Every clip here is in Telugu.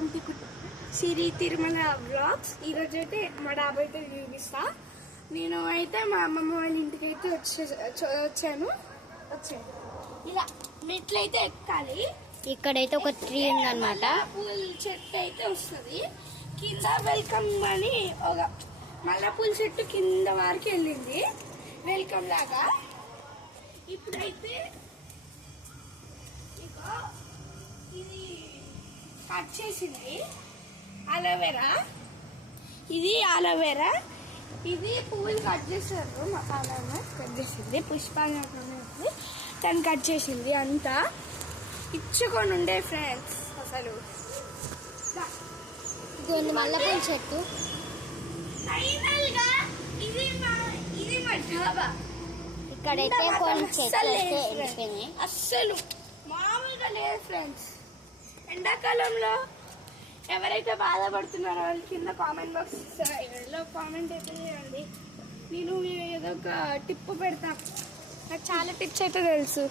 Welcome to Siri Tirumala blogs. ఈరోజు అయితే మా డాబా అయితే చూపిస్తా. నేను అయితే మా అమ్మమ్మ వాళ్ళ ఇంటికి అయితే వచ్చాను. ఇలా మెట్లయితే ఎక్కాలి. ఇక్కడైతే ఒక ట్రీ ఉందన్నమాట. పూల చెట్టు అయితే వస్తుంది కింద. వెల్కమ్ అని ఒక మల్లెపూల చెట్టు కింద వరకు వెళ్ళింది వెల్కమ్ లాగా. ఇప్పుడైతే ఇది కట్ చేసింది అలోవెరా. ఇది అలోవెరా, ఇది పువ్వులు కట్ చేశారు. మసాలా కట్ చేసింది, పుష్పాలు తను కట్ చేసింది. అంతా ఇచ్చుకొని ఉండే ఫ్రెండ్స్. అసలు మల్లెపూల చెట్టు ఫైనల్ గా ఇది మా డాబా. ఇక్కడైతే కొన్ని చెట్లు అస్సలు మామూలుగా లేదు ఫ్రెండ్స్. ఎండాకాలంలో ఎవరైతే బాధపడుతున్నారో వాళ్ళ కింద కామెంట్ బాక్స్లో కామెంట్ అయితే చేయండి. నేను ఏదో ఒక టిప్ పెడతా. నాకు చాలా టిప్స్ అయితే తెలుసు.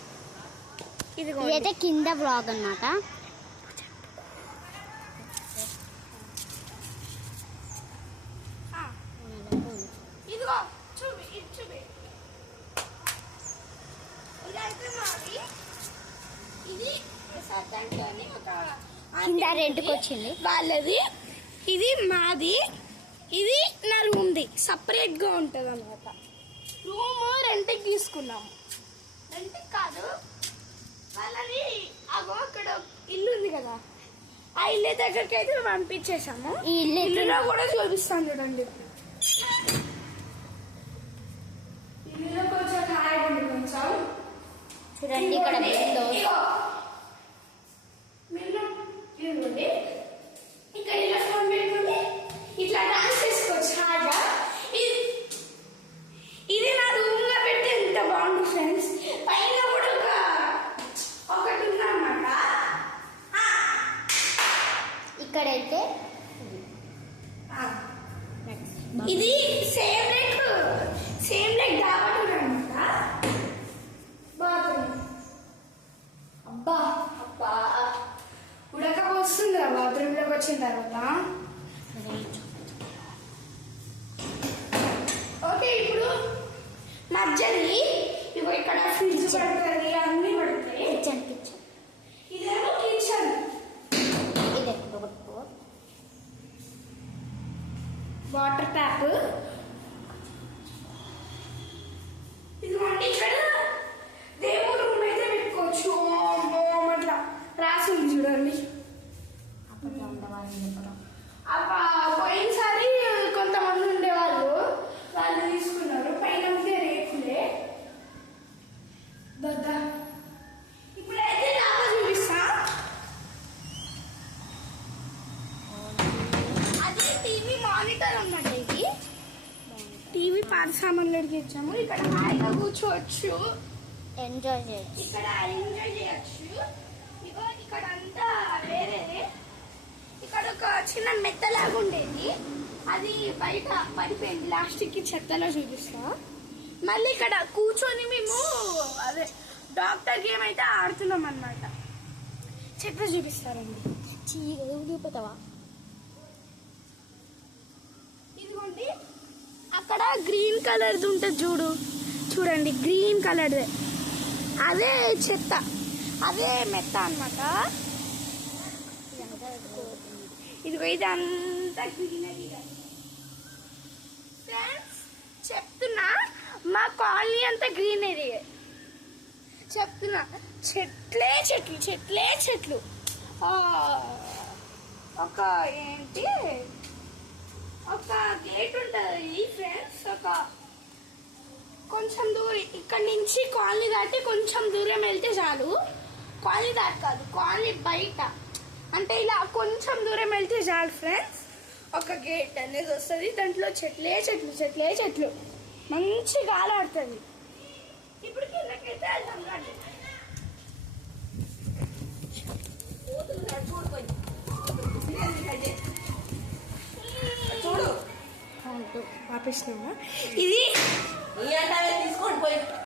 ఇదైతే కింద బ్లాగ్ అన్నమాట. ఇదిగో చూపి ఇదైతే మాది. ఇది సత్తానికి ఒక కింద రెంట్కి వచ్చింది వాళ్ళది. ఇది మాది. ఇది నా రూమ్ది. సపరేట్ గా ఉంటది అన్నమాట. రూమ్ రెంట్కి తీసుకున్నాము. రెంట్కి కాదు, వాళ్ళది అగో అక్కడ ఇల్లు ఉంది కదా, ఆ ఇల్లు దగ్గరికి అయితే పంపించేసాము. ఈ ఇల్లులో కూడా చూపిస్తాను చూడండి. ఇల్లులో కొంచెం హాయిగా ఉంది. కొంచెం చూడండి ఇక్కడ ఇంకా ఇలా ఫోన్ పెట్టుకుంటే ఇట్లా డాన్స్ చేసుకోవచ్చు హాయిగా. ఇది నా రూమ్ లో పెడితే ఎంత బాగుంది ఫ్రెండ్స్. పైన కూడా ఒకటి ఉందన్నమాట. ఇక్కడైతే ఇది సేమ్ లైక్ డాబా అనమాట. బాత్రూమ్. అబ్బా ఉడకపోస్తుందా బాత్రూమ్ లోకి వచ్చిన తర్వాత. ఓకే, ఇప్పుడు మధ్యది ఇగో ఇక్కడ ఫ్రిడ్జ్ పడుతుంది, అన్ని పడతాయి. ఇదేమో కిచెన్. Water tap. ఇదిగోండి ఇక్కడ దేవుడు రూమ్ అయితే పెట్టుకోవచ్చు. అట్లా రాసి ఉంది చూడండి. పోయినసారి కొంతమంది ఉండేవాళ్ళు, వాళ్ళు తీసుకున్నారు. పైన ఉంటే రేకులే. ఇప్పుడైతే డాబా చూపిస్తా. అది టీవీ మానిటర్ అన్నమాట. ఇది టీవీ పాత సామాన్లు ఇచ్చాము. ఇక్కడ హాయిగా కూర్చోవచ్చు, ఎంజాయ్ చేయొచ్చు. ఇక్కడ ఎంజాయ్ చేయొచ్చు. ఇగో ఇక్కడ అంతా వేరే. ఇక్కడ ఒక చిన్న మెత్తలాగా ఉండేది, అది బయట పడిపోయింది. లాస్ట్కి చెత్తలో చూపిస్తా. మళ్ళీ ఇక్కడ కూర్చొని మేము అదే డాక్టర్ గేమ్ అయితే ఆడుతున్నాం అన్నమాట. చెత్త చూపిస్తారండి. చూపుతావా? ఇదిగోండి అక్కడ గ్రీన్ కలర్ది ఉంటుంది చూడండి. గ్రీన్ కలర్దే అదే చెత్త, అదే మెత్త అన్నమాట. ఇదిగో ఇదంతా గ్రీనరీ. ఫ్రెండ్స్ చెప్తున్నా, మా కాలనీ అంతా గ్రీనరీ చెప్తున్నా. చెట్లే చెట్లు. ఒక ఏంటి, ఒక గేట్ ఉంటుంది ఫ్రెండ్స్. ఒక కొంచెం దూరం ఇక్కడ నుంచి కాలనీ దాటి కొంచెం దూరం వెళ్తే చాలు. కాలనీ దాటి కాదు, కాలనీ బయట అంటే ఇలా కొంచెం దూరం వెళ్తే చాలు ఫ్రెండ్స్. ఒక గేట్ అనేది వస్తుంది. దాంట్లో చెట్లే చెట్లు. మంచి గాలి ఆడుతుంది. ఇప్పుడు కిందకైతే వెళ్దాం రండి. చూడు పాపిస్తున్నామా. ఇది తీసుకోండి పోయి.